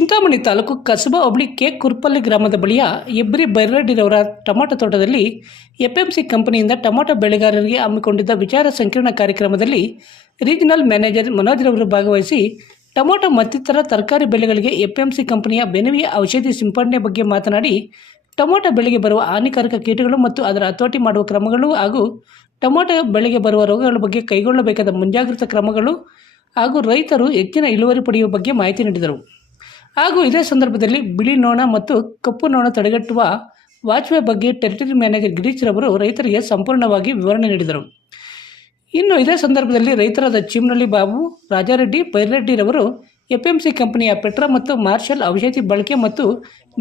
ಚಿಂತಾಮಣಿ ತಾಲೂಕು ಕಸಬಾ ಹೋಬಳಿ K ಕುರ್ಪಲ್ಲಿ ಗ್ರಾಮದ ಬಳಿಯ Hebri ಬೈರಡ್ಡಿರವರ tomato ತೋಟದಲ್ಲಿ ಎಪಿಎಂಸಿ ಕಂಪನಿಯಿಂದ ಟೊಮಾಟೊ ಬೆಳೆಗಾರರಿಗೆ ಹಮ್ಮಿಕೊಂಡಿದ್ದ ವಿಚಾರ ಸಂಕಿರಣ ಕಾರ್ಯಕ್ರಮದಲ್ಲಿ ರೀಜನಲ್ ಮ್ಯಾನೇಜರ್ ಮನೋಜ್ರವರು ಭಾಗವಹಿಸಿ ಟೊಮಾಟೊ ಮತ್ತಿತರ ತರಕಾರಿ ಬೆಳೆಗಳಿಗೆ ಎಪಿಎಂಸಿ ಕಂಪನಿಯ ಬೆನುವಿಯ ಔಷಧಿ ಸಿಂಪಡಣೆ ಬಗ್ಗೆ ಮಾತನಾಡಿ ಟೊಮಾಟೊ ಬೆಳೆಗೆ ಬರುವ ಹಾನಿಕಾರಕ ಕೀಟಗಳು ಮತ್ತು ಅದರ ಹತೋಟಿ ಮಾಡುವ ಕ್ರಮಗಳು ಹಾಗೂ ಟೊಮಾಟೊ ಬೆಳೆಗೆ ಬರುವ ರೋಗಗಳ ಬಗ್ಗೆ ಕೈಗೊಳ್ಳಬೇಕಾದ ಮುಂಜಾಗ್ರತಾ ಕ್ರಮಗಳು ಹಾಗೂ ರೈತರು ಹೆಚ್ಚಿನ ಇಳುವರಿ ಪಡೆಯುವ ಬಗ್ಗೆ ಮಾಹಿತಿ ನೀಡಿದರು. ಹಾಗೂ ಇದೇ ಸಂದರ್ಭದಲ್ಲಿ ಬಿಳಿ ನೊಣ ಮತ್ತು ಕಪ್ಪು ನೊಣ ತಡೆಗಟ್ಟುವ ವಾಚ್ವೆ ಬಗ್ಗೆ ಟೆರಿಟರಿ ಮ್ಯಾನೇಜರ್ ಗಿರೀಶ್ ರವರು ರೈತರಿಗೆ ಸಂಪೂರ್ಣವಾಗಿ ವಿವರಣೆ ನೀಡಿದರು. ಇನ್ನು ಇದೇ ಸಂದರ್ಭದಲ್ಲಿ ರೈತರಾದ ಚಿಮ್ನಳ್ಳಿ ಬಾಬು, ರಾಜಾರೆಡ್ಡಿ, ಬೈರೆಡ್ಡಿರವರು ಎಪಿಎಂಸಿ ಕಂಪನಿಯ ಪೆಟ್ರಾ ಮತ್ತು ಮಾರ್ಷಲ್ ಔಷಧಿ ಬಳಕೆ ಮತ್ತು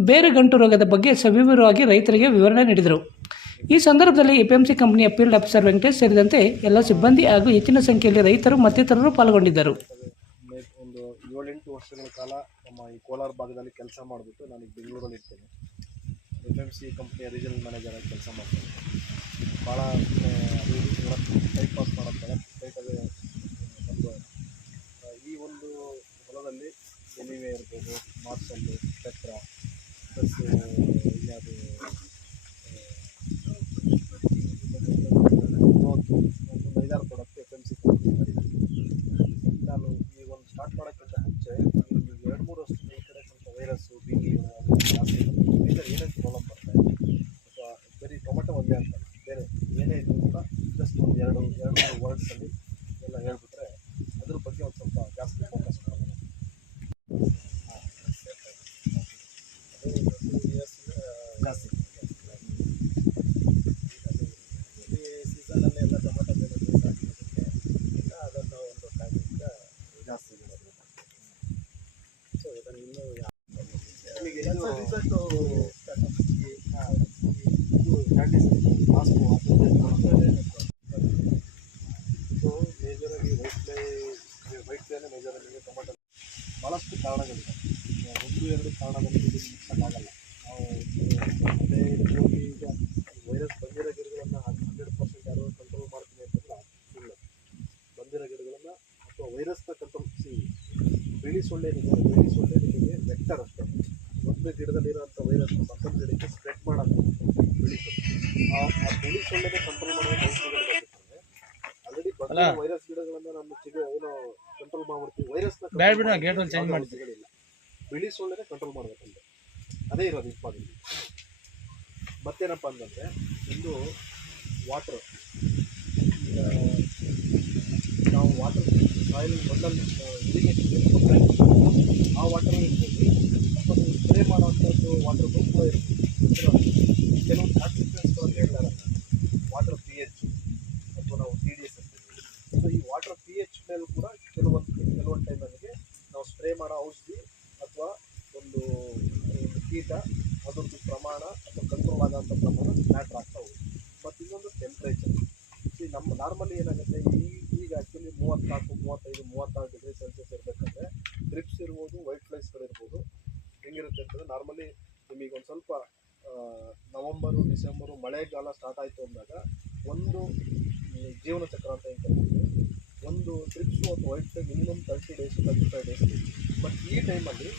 ಬೇರುಗಂಟು ರೋಗದ ಬಗ್ಗೆ ಸವಿವರವಾಗಿ ರೈತರಿಗೆ ವಿವರಣೆ ನೀಡಿದರು. ಈ ಸಂದರ್ಭದಲ್ಲಿ ಎಪಿಎಂಸಿ ಕಂಪನಿಯ ಫೀಲ್ಡ್ ಆಫೀಸರ್ ವೆಂಕಟೇಶ್ ಸೇರಿದಂತೆ ಎಲ್ಲ ಸಿಬ್ಬಂದಿ ಹಾಗೂ ಹೆಚ್ಚಿನ ಸಂಖ್ಯೆಯಲ್ಲಿ ರೈತರು ಮತ್ತಿತರರು ಪಾಲ್ಗೊಂಡಿದ್ದರು. ಒಂದು 7-8 ವರ್ಷಗಳ ಕಾಲ ನಮ್ಮ ಈ ಕೋಲಾರ ಭಾಗದಲ್ಲಿ ಕೆಲಸ ಮಾಡಿಬಿಟ್ಟು ನಾನು ಈಗ ಬೆಂಗಳೂರಲ್ಲಿ ಇರ್ತೇನೆ. ಎಪಿಎಂಸಿ ಕಂಪ್ನಿಯ ರೀಜನಲ್ ಮ್ಯಾನೇಜರ್ ಆಗಿ ಕೆಲಸ ಮಾಡ್ತೇನೆ. ಭಾಳ ಟೈಮ್ ಪಾಸ್ ಮಾಡೋದು ಟೈಟಾಗಿ ಬಂದು ಈ ಒಂದು ಹೊಲದಲ್ಲಿ ಬೆನಿವೆ ಇರ್ಬೋದು, ಮಾರ್ಸಲ್ಲು, ಪೆಟ್ರಾ ಪ್ಲಸ್ ಇನ್ಯಾವುದು ಒಂದು 5-6 ಪ್ರಾಡಕ್ಟ್ ಎಪಿಎಂಸಿ ಕಂಪ್ನಿ ಮಾಡಿದ್ದೀನಿ. ನಾನು ಈ ಒಂದು ಸ್ಟಾರ್ಟ್ ಮಾಡೋಕ್ಕಿಂತ ಮುಂಚೆ 2-3 ವರ್ಷದಿಂದ ಈ ಕಡೆ ಸ್ವಲ್ಪ ವೈರಸ್ಸು, ಡೆಂಗಿ ಜಾಸ್ತಿ ಮೇಜರ್ ಏನೇನು ಪ್ರಾಬ್ಲಮ್ ಬರ್ತಾಯಿದೆ ಅಥವಾ ಬರೀ ಟೊಮೆಟೊ ಒಂದೇ ಅಂತ ಬೇರೆ ಏನೇ ಇದ್ರೂ ಕೂಡ ಜಸ್ಟ್ ಒಂದು 2-3 ವರ್ಡ್ಸಲ್ಲಿ ಎಲ್ಲ ಹೇಳ್ಬಿಟ್ರೆ ಅದ್ರ ಬಗ್ಗೆ ಒಂದು ಸ್ವಲ್ಪ ಜಾಸ್ತಿ ಫೋಕಸ್ ಮಾಡೋದು ಜಾಸ್ತಿ. ಈ ಸೀಸನಲ್ಲಿ ಎಲ್ಲ ಟೊಮೆಟೊ ಬೆಲೆ ಸಾಕಿರೋದಕ್ಕೆ ಅದನ್ನು ಒಂದು ಟೈಮಿಂದ ಜಾಸ್ತಿ ಮಾಡೋದು. ಸೊ ಇದನ್ನು ಇನ್ನೂ ನಿಮಗೆ ಇದು ಮಾಸ್ಕು ಸೊ ಮೇಜರಾಗಿ ವೈಟ್ ಫ್ಲೈನೇ ಮೇಜರಾಗಿ ಟೊಮೆಟೊ ಭಾಳಷ್ಟು ಕಾರಣಗಳಿದೆ. 1-2 ಕಾರಣದಲ್ಲಿ ಇದು ಮಿಕ್ಸಕ್ಕಾಗಲ್ಲ. ನಾವು ಅದೇ ಹೋಗಿ ಈಗ ವೈರಸ್ ಬಂದಿರೋ ಗಿಡಗಳನ್ನು 100% ಯಾರು ಕಂಟ್ರೋಲ್ ಮಾಡ್ತೀನಿ ಅಂತಂದ್ರೆ ಇಲ್ಲ. ಬಂದಿರೋ ಗಿಡಗಳನ್ನು ಅಥವಾ ವೈರಸ್ನ ಕಂಟ್ರೋಲ್ ಬಿಳಿ ಸೊಳ್ಳೆ ನಿಮಗೆ ವೆಕ್ಟರ್ ಅಷ್ಟೇ. ಒಂದು ಗಿಡದಲ್ಲಿರೋಂಥ ವೈರಸ್ನ ಮತ್ತೊಂದು ಗಿಡಕ್ಕೆ ಸ್ಪ್ರೆಡ್ ಮಾಡೋದು ಬಿಳಿ ಸೊಳ್ಳೆ. ಆ ಬಿಳಿ ಸೊಳ್ಳೆನೇ ಕಂಟ್ರೋಲ್ ಮಾಡೋ ಔಷಧಿಗಳು ಬಂದಿರ್ತವೆ. ಆಲ್ರೆಡಿ ಬಂದ ವೈರಸ್ ಗಿಡಗಳನ್ನು ನಮ್ಮ ಏನೋ ಕಂಟ್ರೋಲ್ ಮಾಡ್ಬಿಡ್ತೀವಿ. ವೈರಸ್ನ ಔಷಧಿಗಳಿಲ್ಲ, ಬಿಳಿ ಸೊಳ್ಳೆನೇ ಕಂಟ್ರೋಲ್ ಮಾಡಬೇಕಂದ್ರೆ ಅದೇ ಇರೋದು ಇಂಪಾರ್ಟೆಂಟ್. ಮತ್ತೇನಪ್ಪ ಅಂತಂದರೆ ಒಂದು ವಾಟರ್, ಈಗ ನಾವು ವಾಟರ್ ಸಾಯಿಲ್ ಮಣ್ಣಲ್ಲಿ ಇರಿಗೇಷನ್ ಆ ವಾಟರ್ ಇರ್ಬೋದು ಅಥವಾ ನೀವು ಸ್ಪ್ರೇ ಮಾಡೋವಂಥದ್ದು ವಾಟರ್ಗಳು ಕೂಡ ಇರ್ಬೋದು. ಕೆಲವೊಂದು ಕಾನ್ಸಿಕ್ವೆನ್ಸ್ಗಳನ್ನು ಹೇಳ್ತಾರೆ. ವಾಟರ್ pH ಅಥವಾ ನಾವು TDS ಅಂತೀವಿ. ಸೊ ಈ ವಾಟರ್ pH ಮೇಲೂ ಕೂಡ ಕೆಲವೊಂದು ಟೈಮಲ್ಲಿಗೆ ನಾವು ಸ್ಪ್ರೇ ಮಾಡೋ ಔಷಧಿ ಅಥವಾ ಒಂದು ಕೀಟ ಅದೊಂದು ಪ್ರಮಾಣ ಅಥವಾ ಕಂಟ್ರೋಲ್ ಆಗೋಂಥ ಪ್ರಮಾಣ ಮ್ಯಾಟ್ರ್ ಆಗ್ತಾ ಹೋಗುತ್ತೆ. ಮತ್ತು ಇನ್ನೊಂದು ಟೆಂಪ್ರೇಚರ್. ನಮ್ಮ ನಾರ್ಮಲಿ ಏನಾಗುತ್ತೆ, ಈಗ ಆ್ಯಕ್ಚುಲಿ 34, 35, 36 ಡಿಗ್ರಿ ಸೆಲ್ಸಿಯಸ್ ಇರಬೇಕಂದ್ರೆ ಡ್ರಿಪ್ಸ್ ಇರ್ಬೋದು, ವೈಟ್ ಫ್ಲೈಸ್ಗಳಿರ್ಬೋದು. ಹೆಂಗಿರುತ್ತೆ ಅಂತಂದರೆ ನಾರ್ಮಲಿ ನಿಮಗೆ ಒಂದು ಸ್ವಲ್ಪ ನವಂಬರು, ಡಿಸೆಂಬರು ಮಳೆಗಾಲ ಸ್ಟಾರ್ಟ್ ಆಯಿತು ಅಂದಾಗ ಒಂದು ಜೀವನ ಚಕ್ರ ಅಂತ ಏನು ಕರಿತೀವಿ, ಒಂದು ಡ್ರಿಪ್ಸು ಅಥವಾ white fly minimum 30 days 35 days. But ಈ ಟೈಮಲ್ಲಿ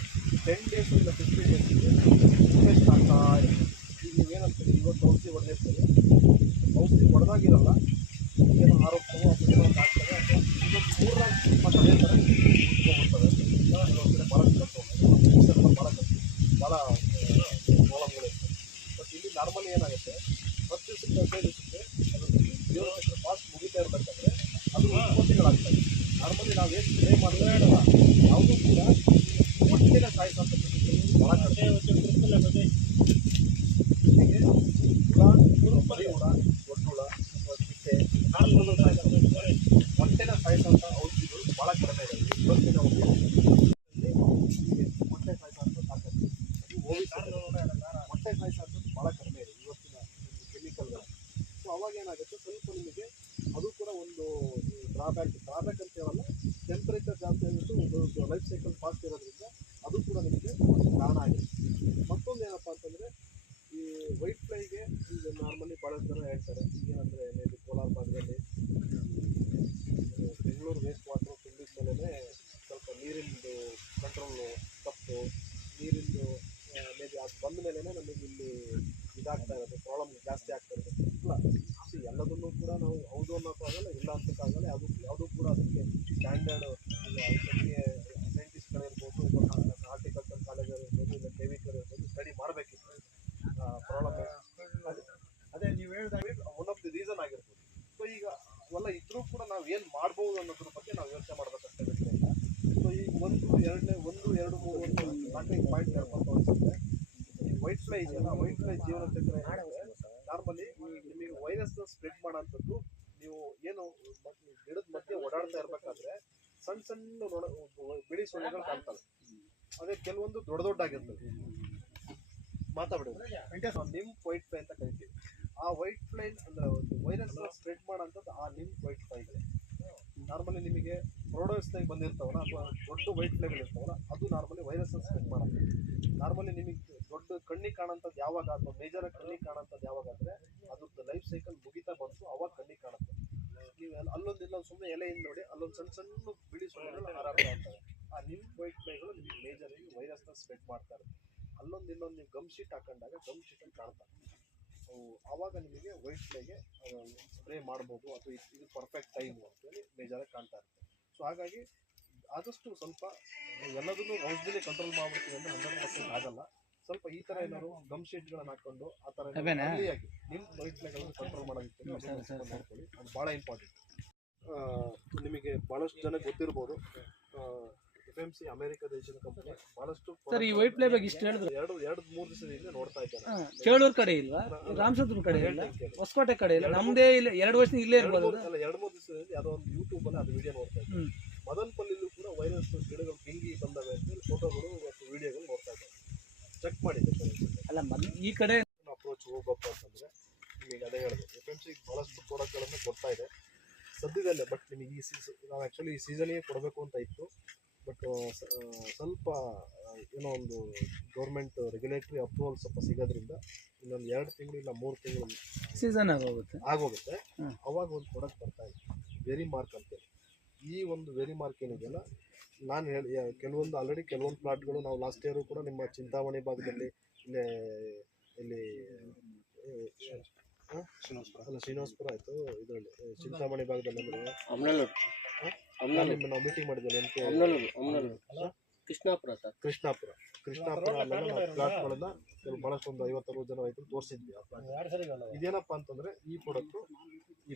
10 days ಇಲ್ಲ 15 days ಇನ್ವೆಸ್ಟ್ ಆಗ್ತಾ ಇರುತ್ತೆ. ಈಗ ನೀವೇನಂತೀರಿ, ಇವತ್ತು ಔಷಧಿ ಹೊಡೆದಿರ್ತೀರಿ, ಔಷಧಿ ಹೊಡೆದಾಗಿರಲ್ಲ, ಏನೋ ಆರೋಗ್ಯವೋ ಅಥವಾ ಏನೋ ಒಂದು ಆಗ್ತದೆ ಅಥವಾ ಇನ್ನೊಂದು 3-4 ಮತ್ತು ಅದೇ ಥರ ಉಟ್ಕೊಂಡ್ಬಿಡ್ತದೆ. ಕೆಲವೊಂದು ಕಡೆ ಭಾಳ ಕಟ್ಟೋಲ್ಲ, ಭಾಳ ಭಾಳ ಪ್ರಾಬ್ಲಮ್ಗಳಿರ್ತದೆ. ಬಟ್ ಇಲ್ಲಿ ನಾರ್ಮಲಿ ಏನಾಗುತ್ತೆ, 10 ದಿವಸಕ್ಕೆ 15 ದಿವಸಕ್ಕೆ ಅದನ್ನು ಜೀವನ ಫಾಸ್ಟ್ ಮುಗಿತಾ ಇರಬೇಕಂದ್ರೆ ಅದು ಉತ್ಪತ್ತಿಗಳಾಗ್ತವೆ. ನಾರ್ಮಲಿ ನಾವು ಏನು ಸ್ಪ್ರೇ ಮಾಡಿದ್ರೆ ಯಾವುದೂ ಕೂಡ ಹೊಟ್ಟೆನ ಸಾಯಿಸೋಂಥ ಭಾಳ ಕಡಿಮೆ. ಜೊತೆಗೆ ಮರಿ ಹುಳ, ದೊಡ್ಡ ಹುಳ ಅಥವಾ ಚಿಟ್ಟೆ ಹೊಟ್ಟೆನ ಸಾಯಿಸೋಂಥ ಔಷಧಿಗಳು ಭಾಳ ಕಡಿಮೆ ಇದೆ ಇವತ್ತಿನ ಮೊಟ್ಟೆ ಸಾಯಿಸೋಂಥ ತಾಕತ್ತು ಮೊಟ್ಟೆ ಸಾಯಿಸೋಂಥದ್ದು ಭಾಳ ಕಡಿಮೆ ಇದೆ ಇವತ್ತಿನ ಕೆಮಿಕಲ್ಗಳು. ಸೊ ಅವಾಗ ಏನಾಗುತ್ತೆ, ಸ್ವಲ್ಪ ನಿಮಗೆ ಅದು ಕೂಡ ಒಂದು ಡ್ರಾಬ್ಯಾಕ್ ಅಂತ ಹೇಳಲ್ಲ. ಟೆಂಪ್ರೇಚರ್ ಜಾಸ್ತಿ ಆಗಿತ್ತು, ಒಂದು ಲೈಫ್ ಸೈಕಲ್ ಫಾಸ್ಟ್ ಇರೋದ್ರಿಂದ ಅದು ಕೂಡ ನಿಮಗೆ ಕಾರಣ ಆಗಿದೆ. ಮತ್ತೊಂದು ಏನಪ್ಪ ಅಂತಂದರೆ, ಈ ವೈಟ್ ಫ್ಲೈಗೆ ಈಗ ನಾರ್ಮಲಿ ಭಾಳಷ್ಟು ಜನ ಹೇಳ್ತಾರೆ, ಈಗೇನಂದರೆ ಇಲ್ಲಿ ಕೋಲಾರ ಭಾಗದಲ್ಲಿ ಬೆಂಗಳೂರು ವೇಸ್ಟ್ ವಾಟ್ರು ತುಂಬಿದ ಮೇಲೆ ಸ್ವಲ್ಪ ನೀರಿಂದು ಕಂಟ್ರೋಲು ತಪ್ಪು ಮೇಲೇ ನಮಗೆ ಇಲ್ಲಿ ಇದಾಗ್ತಾ ಇರೋದು, ಪ್ರಾಬ್ಲಮ್ ಜಾಸ್ತಿ ಆಗ್ತಾ ಇರೋದು. ಇಲ್ಲ ಎಲ್ಲದನ್ನು ಕೂಡ ನಾವು ಹೌದು ಅನ್ನೋಕ್ಕಾಗಲ್ಲ, ಇಲ್ಲ ಅಂತಕ್ಕಾಗಲ್ಲ. ಯಾವುದೂ ಕೂಡ ಅದಕ್ಕೆ ಸ್ಟ್ಯಾಂಡರ್ಡ್ ಈಗ ಸೈಂಟಿಸ್ಟ್ಗಳಿರ್ಬೋದು, ಇಲ್ಲ ಹಾರ್ಟಿಕಲ್ಚರ್ ಕಾಲೇಜಲ್ಲಿರ್ಬೋದು, ಇಲ್ಲ ಕೆವಿಕರ್ ಇರ್ಬೋದು, ಸ್ಟಡಿ ಮಾಡಬೇಕಿತ್ತು. ಪ್ರಾಬ್ಲಮ್ ಅದೇ ನೀವು ಹೇಳಿದಾಗ ಒನ್ ಆಫ್ ದಿ ರೀಸನ್ ಆಗಿರ್ಬೋದು. ಸೊ ಈಗ ಅವೆಲ್ಲ ಇದ್ರೂ ಕೂಡ ನಾವು ಏನು ಮಾಡ್ಬೋದು ಅನ್ನೋದ್ರ ಬಗ್ಗೆ ನಾವು ಯೋಚನೆ ಮಾಡಬೇಕಷ್ಟೇ ಬಿಟ್ಟಿಲ್ಲ. ಸೊ ಈಗ 1, 2, 3 4 ಪಾಯಿಂಟ್ ಹೇಳ್ಕೊಂಡು ಅನಿಸುತ್ತೆ. ಈ ವೈಟ್ ಫ್ಲೈ ಇದೆಯಲ್ಲ, ವೈಟ್ ಫ್ಲೈ ಜೀವನ ಚಕ್ರ ನಾರ್ಮಲಿ ನಿಮಗೆ ವೈರಸ್ನ ಸ್ಪ್ರೆಡ್ ಮಾಡೋಂಥದ್ದು, ನೀವು ಏನು ಗಿಡದ ಮಧ್ಯೆ ಓಡಾಡ್ತಾ ಇರಬೇಕಾದ್ರೆ ಸಣ್ಣ ಸಣ್ಣ ಬಿಳಿ ಸೊಳ್ಳೆಗಳು ಕಾಣ್ತವೆ. ಅದೇ ಕೆಲವೊಂದು ದೊಡ್ಡ ದೊಡ್ಡಾಗಿರ್ತವೆ. ಮಾತಾಡ್ಬಿಡೋದು ನಿಮ್ ವೈಟ್ ಫ್ಲೈ ಅಂತ ಕರಿತೀವಿ. ಆ ವೈಟ್ ಫ್ಲೈ ಅಂದ್ರೆ ಒಂದು ವೈರಸ್ ಸ್ಪ್ರೆಡ್ ಮಾಡೋಂಥದ್ದು ಆ ನಿಮ್ ವೈಟ್ ಫ್ಲೈಗಳು. ನಾರ್ಮಲಿ ನಿಮಗೆ ಪ್ರೋಡೋಸ್ನಾಗ ಬಂದಿರ್ತಾವಲ್ಲ, ಅಥವಾ ದೊಡ್ಡ ವೈಟ್ ಫ್ಲೈಗಳು ಇರ್ತಾವಲ್ಲ, ಅದು ನಾರ್ಮಲಿ ವೈರಸ್ ಸ್ಪ್ರೆಡ್ ಮಾಡೋದು. ನಾರ್ಮಲಿ ನಿಮಗೆ ದೊಡ್ಡ ಕಣ್ಣಿಗೆ ಕಾಣೋಂಥದ್ದು ಯಾವಾಗ, ಅಥವಾ ಮೇಜರ್ ಕಣ್ಣಿಗೆ ಕಾಣೋಂಥದ್ದು ಯಾವಾಗ ಅಂದರೆ ಅದ್ರದ್ದು ಲೈಫ್ ಸೈಕಲ್ ಮುಗಿತಾ ಬಂತು, ಅವಾಗ ಕಣ್ಣಿಗೆ ಕಾಣುತ್ತೆ. ನೀವು ಅಲ್ಲೊಂದು ಇಲ್ಲೊಂದು ಸುಮ್ಮನೆ ಎಲೆಯಿಂದ ನೋಡಿ, ಅಲ್ಲೊಂದು ಸಣ್ಣ ಸಣ್ಣ ಬಿಳಿ ಸೊಳ್ಳೆಗಳು ಹಾರಾಡ್ತಾ ಇರ್ತವೆ. ಆ ನಿಮ್ ವೈಟ್ ಫ್ಲೈಗಳು ನಿಮಗೆ ಮೇಜರ್ ಆಗಿ ವೈರಸ್ನ ಸ್ಪ್ರೆಡ್ ಮಾಡ್ತಾ ಇರುತ್ತೆ. ಅಲ್ಲೊಂದು ಇನ್ನೊಂದು ನೀವು ಗಮ್ ಶೀಟ್ ಹಾಕೊಂಡಾಗ ಗಮ್ ಶೀಟಲ್ಲಿ ಕಾಣ್ತಾರೆ. ಆವಾಗ ನಿಮಗೆ ವೈಟ್ ಫ್ಲೈಗೆ ಸ್ಪ್ರೇ ಮಾಡ್ಬೋದು, ಅಥವಾ ಇದು ಪರ್ಫೆಕ್ಟ್ ಟೈಮು ಅಂತೇಳಿ ಮೇಜರಾಗಿ ಕಾಣ್ತಾ ಇರುತ್ತೆ. ಸೊ ಹಾಗಾಗಿ ಆದಷ್ಟು ಸ್ವಲ್ಪ ಎಲ್ಲದನ್ನು ಔಷಧಿಲಿ ಕಂಟ್ರೋಲ್ ಮಾಡ್ಬಿಡ್ತೀವಿ ಅಂದರೆ 100% ಆಗಲ್ಲ. ಸ್ವಲ್ಪ ಈ ಥರ ಏನಾದ್ರು ಗಮ್ ಶೀಟ್ಗಳನ್ನು ಹಾಕೊಂಡು ಆ ಥರ ಹಳ್ಳಿಯಾಗಿ ನಿಮ್ಮ ವೈಟ್ ಫ್ಲೈಗಳನ್ನು ಕಂಟ್ರೋಲ್ ಮಾಡೋದಕ್ಕೆ ಮಾಡ್ಕೊಳ್ಳಿ. ಅದು ಭಾಳ ಇಂಪಾರ್ಟೆಂಟ್. ನಿಮಗೆ ಭಾಳಷ್ಟು ಜನ ಗೊತ್ತಿರ್ಬೋದು, FMC ಅಮೆರಿಕ ದೇಶದ ಕಂಪನಿ. ಬಹಳಷ್ಟು ಸರ್, ಈ ವೈಟ್ ಫ್ಲೈ ಬಗ್ಗೆ ಇಷ್ಟು ಹೇಳಿದ್ರು. 2-3 ದಿವಸದಿಂದ ನೋಡ್ತಾ ಇದ್ದಾರೆ. ಚೇಳೂರು ಕಡೆ ಇಲ್ವಾ, ರಾಮಸಂದ್ರ ಕಡೆ ಇಲ್ಲ, ಹೊಸಕೋಟೆ ಕಡೆ ಇಲ್ಲ, ನಮ್ದೇ ಇಲ್ಲ. 2 ವರ್ಷದಿಂದ ಇಲ್ಲೇ ಇರ್ಬೋದು. 2-3 ದಿವಸದಿಂದ ಯಾವುದೋ ಒಂದು ಯೂಟ್ಯೂಬ್ ಅಲ್ಲಿ ಅದು ವಿಡಿಯೋ ನೋಡ್ತಾ ಇದ್ದಾರೆ. ಮದನಪಲ್ಲಿಯಲ್ಲೂ ಕೂಡ ವೈರಸ್ ಗಿಡಗಳು ಗಿಂಗಿ ಬಂದವೆ ಅಂತೇಳಿ ಫೋಟೋಗಳು ಮತ್ತು ವಿಡಿಯೋಗಳು ನೋಡ್ತಾ ಇದ್ದಾರೆ. ಚೆಕ್ ಮಾಡಿದ್ದೆ. ಅಲ್ಲ, ಈ ಕಡೆ ಅಪ್ರೋಚ್ ಹೋಗ್ಬೇಕು ಅಂತಂದ್ರೆ ನಿಮಗೆ ಅದೇ ಹೇಳಿದೆ, FMC ಬಹಳಷ್ಟು ಪ್ರಾಡಕ್ಟ್ಗಳನ್ನು ಕೊಡ್ತಾ ಇದೆ ಸದ್ಯದಲ್ಲೇ. ಬಟ್ ನಿಮಗೆ ನಾವು ಆ್ಯಕ್ಚುಲಿ ಈ ಸೀಸನ್ಗೆ ಕೊಡಬೇಕು ಅಂತ ಇತ್ತು. ಬಟ್ ಸ್ವಲ್ಪ ಏನೋ ಒಂದು ಗೌರ್ಮೆಂಟ್ ರೆಗ್ಯುಲೇಟರಿ ಅಪ್ರೂವಲ್ ಸ್ವಲ್ಪ ಸಿಗೋದ್ರಿಂದ ಇನ್ನೊಂದು 2 ತಿಂಗಳು ಇಲ್ಲ 3 ತಿಂಗಳು ಸೀಸನ್ ಆಗೋಗುತ್ತೆ. ಅವಾಗ ಒಂದು ಪ್ರಾಡಕ್ಟ್ ಬರ್ತಾ ಇದೆ, ವೆರಿ ಮಾರ್ಕ್ ಅಂತೇಳಿ. ಈ ಒಂದು ವೆರಿ ಮಾರ್ಕ್ ಏನಿದೆಯಲ್ಲ, ನಾನು ಕೆಲವೊಂದು ಆಲ್ರೆಡಿ ಕೆಲವೊಂದು ಪ್ಲಾಟ್ಗಳು ನಾವು ಲಾಸ್ಟ್ ಇಯರು ಕೂಡ ನಿಮ್ಮ ಚಿಂತಾಮಣಿ ಭಾಗದಲ್ಲಿ ಇಲ್ಲಿ ಶ್ರೀನಿವಾಸಪುರ ಆಯಿತು, ಇದರಲ್ಲಿ ಚಿಂತಾಮಣಿ ಭಾಗದಲ್ಲಿ ಅಂದರೆ ನಾವು ಮೀಟಿಂಗ್ ಮಾಡಿದ್ವಿ ಕೃಷ್ಣಾಪುರ ಅಲ್ಲೆಲ್ಲ ನಾವು ಪ್ಲಾಟ್ಗಳನ್ನ ಬಹಳಷ್ಟು ಒಂದು 50-60 ಜನ ರೈತರು ತೋರಿಸಿದ್ವಿ. ಆ ಪ್ಲಾಟ್ ಇದೇನಪ್ಪ ಅಂತಂದ್ರೆ ಈ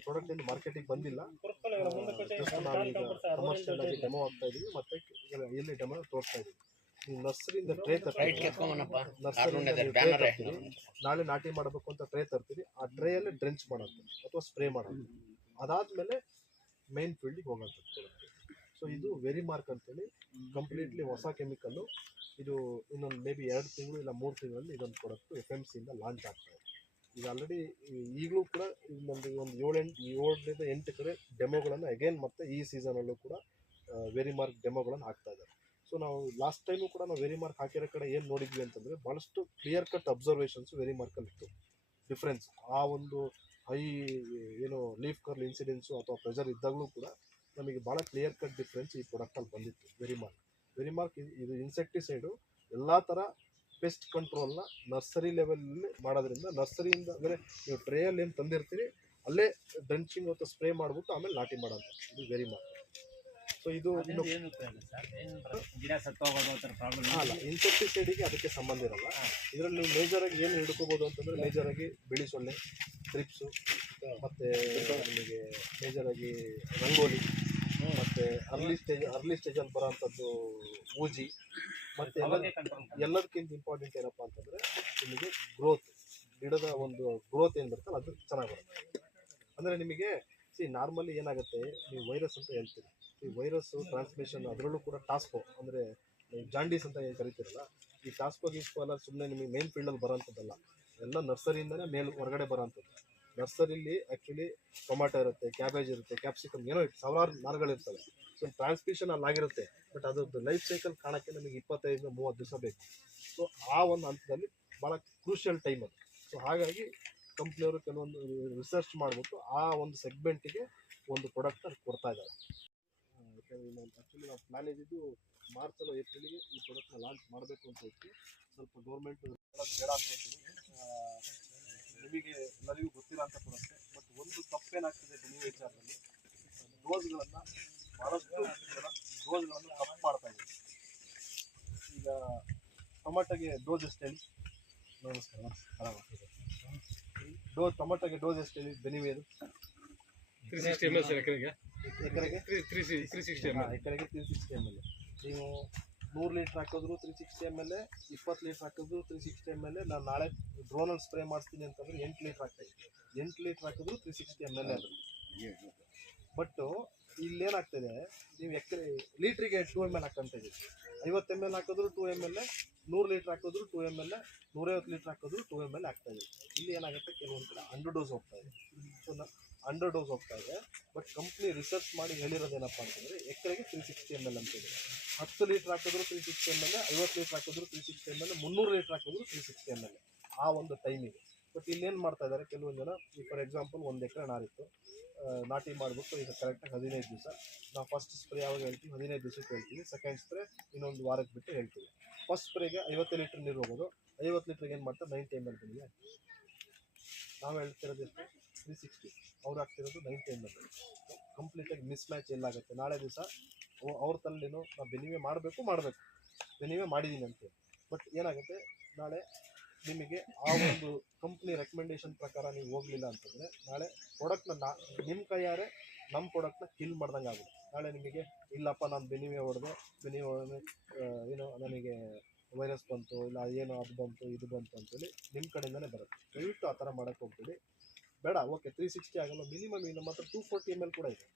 ಪ್ರಾಡಕ್ಟ್ ಏನು ಮಾರ್ಕೆಟಿಗೆ ಬಂದಿಲ್ಲ. ನಾವೀಗ ಕಮರ್ಷಿಯಲ್ ಆಗಿ ಡೆಮೋ ಆಗ್ತಾ ಇದೀವಿ, ಮತ್ತೆ ಇಲ್ಲಿ ಡೆಮೋ ತೋರಿಸ್ತಾ ಇದೀವಿ. ನೀವು ನರ್ಸರಿಯಿಂದ ಟ್ರೇ ತರ್ತೀರಿ, ನಾಳೆ ನಾಟಿ ಮಾಡಬೇಕು ಅಂತ ಟ್ರೇ ತರ್ತೀರಿ. ಆ ಟ್ರೇಯಲ್ಲಿ ಡ್ರೆಂಚ್ ಮಾಡೋದು ಅಥವಾ ಸ್ಪ್ರೇ ಮಾಡೋದು, ಅದಾದ್ಮೇಲೆ ಮೇನ್ ಫೀಲ್ಡಿಗೆ ಹೋಗೋಂಥದ್ದು. ಸೊ ಇದು ವೆರಿ ಮಾರ್ಕ್ ಅಂತೇಳಿ ಕಂಪ್ಲೀಟ್ಲಿ ಹೊಸ ಕೆಮಿಕಲ್ಲು. ಇದು ಇನ್ನೊಂದು ಮೇ ಬಿ 2 ತಿಂಗಳು ಇಲ್ಲ 3 ತಿಂಗಳಲ್ಲಿ ಇದೊಂದು ಪ್ರಾಡಕ್ಟ್ FMCಯಿಂದ ಲಾಂಚ್ ಆಗ್ತಾಯಿದೆ. ಈಗ ಆಲ್ರೆಡಿ ಈಗಲೂ ಕೂಡ ಒಂದು 7-8 ಕಡೆ ಡೆಮೋಗಳನ್ನು ಅಗೇನ್ ಮತ್ತೆ ಈ ಸೀಸನಲ್ಲೂ ಕೂಡ ವೆರಿ ಮಾರ್ಕ್ ಡೆಮೋಗಳನ್ನು ಹಾಕ್ತಾ ಇದ್ದಾರೆ. ಸೊ ನಾವು ಲಾಸ್ಟ್ ಟೈಮು ಕೂಡ ನಾವು ವೆರಿ ಮಾರ್ಕ್ ಹಾಕಿರೋ ಕಡೆ ಏನು ನೋಡಿದ್ವಿ ಅಂತಂದರೆ ಭಾಳಷ್ಟು ಕ್ಲಿಯರ್ ಕಟ್ ಅಬ್ಸರ್ವೇಷನ್ಸ್ ವೆರಿ ಮಾರ್ಕಲ್ಲಿ ಇತ್ತು. ಡಿಫ್ರೆನ್ಸ್ ಆ ಒಂದು ಹೈ ಏನು ಲೀಫ್ ಕರ್ಲ್ ಇನ್ಸಿಡೆನ್ಸು ಅಥವಾ ಪ್ರೆಷರ್ ಇದ್ದಾಗಲೂ ಕೂಡ ನಮಗೆ ಭಾಳ ಕ್ಲಿಯರ್ ಕಟ್ ಡಿಫ್ರೆನ್ಸ್ ಈ ಪ್ರಾಡಕ್ಟಲ್ಲಿ ಬಂದಿತ್ತು. ವೆರಿ ಮಾರ್ಕ್ ಇದು ಇನ್ಸೆಕ್ಟಿಸೈಡು ಎಲ್ಲ ಥರ ಪೆಸ್ಟ್ ಕಂಟ್ರೋಲ್ನ ನರ್ಸರಿ ಲೆವೆಲಲ್ಲಿ ಮಾಡೋದ್ರಿಂದ, ನರ್ಸರಿಯಿಂದ ಅಂದರೆ ನೀವು ಟ್ರೇಯಲ್ಲಿ ಏನು ತಂದಿರ್ತೀರಿ ಅಲ್ಲೇ ಡ್ರೆಂಚಿಂಗ್ ಅಥವಾ ಸ್ಪ್ರೇ ಮಾಡಿಬಿಟ್ಟು ಆಮೇಲೆ ನಾಟಿ ಮಾಡೋಂಥ ಇದು ವೆರಿ ಮಾರ್ಕ್. ಸೊ ಇದು ಅಲ್ಲ, ಇನ್ಸೆಕ್ಟಿಸೈಡಿಗೆ ಅದಕ್ಕೆ ಸಂಬಂಧ ಇರಲ್ಲ. ಇದರಲ್ಲಿ ನೀವು ಮೇಜರಾಗಿ ಏನು ಹಿಡ್ಕೋಬೋದು ಅಂತಂದರೆ ಮೇಜರಾಗಿ ಬಿಳಿ ಸೊಳ್ಳೆ, ಟ್ರಿಪ್ಸು, ಮತ್ತು ನಿಮಗೆ ಮೇಜರಾಗಿ ರಂಗೋಲಿ, ಮತ್ತು ಅರ್ಲಿ ಸ್ಟೇಜಲ್ಲಿ ಬರೋಂಥದ್ದು ಊಜಿ, ಮತ್ತು ಎಲ್ಲದಕ್ಕಿಂತ ಇಂಪಾರ್ಟೆಂಟ್ ಏನಪ್ಪ ಅಂತಂದರೆ ನಿಮಗೆ ಗ್ರೋತ್, ಗಿಡದ ಒಂದು ಗ್ರೋತ್ ಏನು ಬರ್ತಲ್ಲ ಅದು ಚೆನ್ನಾಗಿ ಬರುತ್ತೆ. ಅಂದರೆ ನಿಮಗೆ ನಾರ್ಮಲಿ ಏನಾಗುತ್ತೆ, ನೀವು ವೈರಸ್ ಅಂತ ಹೇಳ್ತೀರಿ, ಈ ವೈರಸ್ಸು ಟ್ರಾನ್ಸ್ಮಿಷನ್ ಅದರಲ್ಲೂ ಕೂಡ ಟಾಸ್ಕೋ ಅಂದರೆ ಜಾಂಡೀಸ್ ಅಂತ ಏನು ಕರಿತೀರಲ್ಲ, ಈ ಟಾಸ್ಕೋ ಎಲ್ಲ ಸುಮ್ಮನೆ ನಿಮಗೆ ಮೇನ್ ಫೀಲ್ಡಲ್ಲಿ ಬರೋಂಥದ್ದಲ್ಲ, ಎಲ್ಲ ನರ್ಸರಿಯಿಂದನೇ ಹೊರಗಡೆ ಬರೋಂಥದ್ದು. ನರ್ಸರಿಲಿ ಆ್ಯಕ್ಚುಲಿ ಟೊಮ್ಯಾಟೊ ಇರುತ್ತೆ, ಕ್ಯಾಬೇಜ್ ಇರುತ್ತೆ, ಕ್ಯಾಪ್ಸಿಕಮ್, ಏನೋ 1000 ಮರಗಳಿರ್ತವೆ. ಸೊ ಟ್ರಾನ್ಸ್ಮಿಷನ್ ಅಲ್ಲಾಗಿರುತ್ತೆ, ಬಟ್ ಅದ್ರದ್ದು ಲೈಫ್ ಸೈಕಲ್ ಕಾಣೋಕ್ಕೆ ನಮಗೆ 25-30 ದಿವಸ ಬೇಕು. ಸೊ ಆ ಒಂದು ಹಂತದಲ್ಲಿ ಭಾಳ ಕ್ರೂಷಿಯಲ್ ಟೈಮ್ ಅದು. ಸೊ ಹಾಗಾಗಿ ಕಂಪ್ನಿಯವರು ಕೆಲವೊಂದು ರಿಸರ್ಚ್ ಮಾಡಿಬಿಟ್ಟು ಆ ಒಂದು ಸೆಗ್ಮೆಂಟಿಗೆ ಒಂದು ಪ್ರಾಡಕ್ಟ್ ಕೊಡ್ತಾ ಇದ್ದಾರೆ. ಆ್ಯಕ್ಚುಲಿ ನಾವು ಪ್ಲಾನ್ ಇದ್ದಿದ್ದು ಮಾರ್ಚ್ ಏಪ್ರಿಲ್ಗೆ ಈ ಪ್ರಾಡಕ್ಟ್ನ ಲಾಂಚ್ ಮಾಡಬೇಕು ಅಂತ ಇತ್ತು. ಸ್ವಲ್ಪ ಗೌರ್ಮೆಂಟ್ ಬೇಡ ಅನ್ಕೊಳ್ತೀನಿ. ನಿಮಗೆ ಎಲ್ಲರಿಗೂ ಗೊತ್ತಿರೋಂಥ ಪ್ರಾಡಕ್ಟೆ. ಬಟ್ ಒಂದು ತಪ್ಪೇನಾಗ್ತಿದೆ ಡೆಲಿವರಿ ಚಾರ್ಜಲ್ಲಿ, ಡೋಸ್ಗಳನ್ನು ಭಾಳಷ್ಟು ಜನ ಡೋಸ್ಗಳನ್ನು ತಪ್ಪು ಮಾಡ್ತಾ ಇದ್ದಾರೆ. ಈಗ ಟೊಮೆಟೊಗೆ ಡೋಸ್ ಎಷ್ಟು ಹೇಳಿ? ನಮಸ್ಕಾರ, ಆರಾಮಾಗ್ತದೆ. ಟೊಮೆಟೊಗೆ ಡೋಸ್ ಎಷ್ಟು ಹೇಳಿ ಬೆನಿವೇದು? 360 ml ಸರ್ ಎಕರೆಗೆ. ಎಕರೆಗೆ 360 ml. ಎಕರೆಗೆ 360 ml. ನೀವು 100 ಲೀಟ್ರ್ ಹಾಕಿದ್ರು 360 ml, 20 ಲೀಟ್ರ್ ಹಾಕಿದ್ರು 360 ml. ನಾನು ನಾಳೆ ಡ್ರೋನಲ್ಲಿ ಸ್ಪ್ರೇ ಮಾಡಿಸ್ತೀನಿ ಅಂತಂದರೆ 8 ಲೀಟ್ರ್ ಹಾಕ್ತಾಯಿದ್ದೆ. 8 ಲೀಟ್ರ್ ಹಾಕಿದ್ರು 360 ml ಅದು. ಬಟ್ಟು ಇಲ್ಲೇನಾಗ್ತದೆ, ನೀವು ಲೀಟ್ರಿಗೆ 2 ml ಹಾಕಂತ ಇದ್ದೀವಿ. 50 ml ಹಾಕಿದ್ರು 2 ml, 100 ಲೀಟ್ರ್ ಹಾಕಿದ್ರು 2 ml, 150 ಲೀಟ್ರ್ ಹಾಕಿದ್ರು 2 ml ಆಗ್ತಾಯಿದೆ. ಇಲ್ಲಿ ಏನಾಗುತ್ತೆ, ಕೆಲವೊಂದು ಕಡೆ ಅಂಡರ್ ಡೋಸ್ ಹೋಗ್ತಾ ಇದೆ. ಸೊ ಅಂಡರ್ ಡೋಸ್ ಹೋಗ್ತಾ ಇದೆ. ಬಟ್ ಕಂಪ್ನಿ ರಿಸರ್ಚ್ ಮಾಡಿ ಹೇಳಿರೋದೇನಪ್ಪ ಅಂತಂದರೆ ಎಕರೆಗೆ 360 ml ಅಂತಿದೆ. 10 ಲೀಟ್ರ್ ಹಾಕಿದ್ರು 360 ml, 50 ಲೀಟ್ರ್ ಹಾಕಿದ್ರು 360 ml, 300 ಲೀಟ್ರ್ ಹಾಕಿದ್ರು 360 ml ಆ ಒಂದು ಟೈಮಿಗೆ. ಬಟ್ ಇಲ್ಲೇನು ಮಾಡ್ತಾ ಇದ್ದಾರೆ ಕೆಲವೊಂದು ಜನ, ಈ ಫಾರ್ ಎಕ್ಸಾಂಪಲ್ 1 ಎಕರೆ ನಾರಿತ್ತು, ನಾಟಿ ಮಾಡಿಬಿಟ್ಟು ಈಗ ಕರೆಕ್ಟಾಗಿ 15 ದಿವಸ ನಾವು ಫಸ್ಟ್ ಸ್ಪ್ರೇ ಯಾವಾಗ ಹೇಳ್ತೀವಿ 15 ದಿವಸಕ್ಕೆ ಹೇಳ್ತೀವಿ. ಸೆಕೆಂಡ್ ಸ್ಪ್ರೇ ಇನ್ನೊಂದು ವಾರಕ್ಕೆ ಬಿಟ್ಟು ಹೇಳ್ತೀವಿ. ಫಸ್ಟ್ ಸ್ಪ್ರೇಗೆ 50 ಲೀಟ್ರ್ ನೀರು ಹೋಗೋದು, 50 ಲೀಟ್ರಿಗೆ ಏನು ಮಾಡ್ತಾರೆ 90 ml ಬೆನಿವೆ. ನಾವು ಹೇಳ್ತಿರೋದು ಎಷ್ಟು? 360. ಅವ್ರು ಹಾಕ್ತಿರೋದು 90 ml. ಕಂಪ್ಲೀಟಾಗಿ ಮಿಸ್ ಮ್ಯಾಚ್ ಎಲ್ಲಾಗುತ್ತೆ. ನಾಳೆ ದಿವಸ ಅವ್ರ ತಲೆನೂ ನಾವು ಬೆನಿವೆ ಮಾಡಬೇಕು ಬೆನಿವೆ ಮಾಡಿದ್ದೀನಿ ಅಂತೇಳಿ. ಬಟ್ ಏನಾಗುತ್ತೆ, ನಾಳೆ ನಿಮಗೆ ಆ ಒಂದು ಕಂಪ್ನಿ ರೆಕಮೆಂಡೇಶನ್ ಪ್ರಕಾರ ನೀವು ಹೋಗಲಿಲ್ಲ ಅಂತಂದರೆ ನಾಳೆ ಪ್ರಾಡಕ್ಟ್ನ ನಿಮ್ಮ ಕೈಯಾರೆ ನಮ್ಮ ಪ್ರಾಡಕ್ಟ್ನ ಕಿಲ್ ಮಾಡ್ದಂಗೆ ಆಗುತ್ತೆ. ನಾಳೆ ನಿಮಗೆ ಇಲ್ಲಪ್ಪ ನಾನು ಬೆನಿವೆ ಹೊಡೆದೆ ಏನೋ ನನಗೆ ವೈರಸ್ ಬಂತು, ಇಲ್ಲ ಏನೋ ಅದು ಬಂತು ಇದು ಬಂತು ಅಂತೇಳಿ ನಿಮ್ಮ ಕಡೆಯಿಂದನೇ ಬರುತ್ತೆ. ದಯವಿಟ್ಟು ಆ ಥರ ಮಾಡೋಕ್ಕೆ ಹೋಗ್ಬೇಡಿ. ಬೇಡ, ಓಕೆ 360 ಆಗಲ್ಲ, ಮಿನಿಮಮ್ ನಮ್ಮ ಹತ್ರ 240 ml ಕೂಡ ಇದೆ.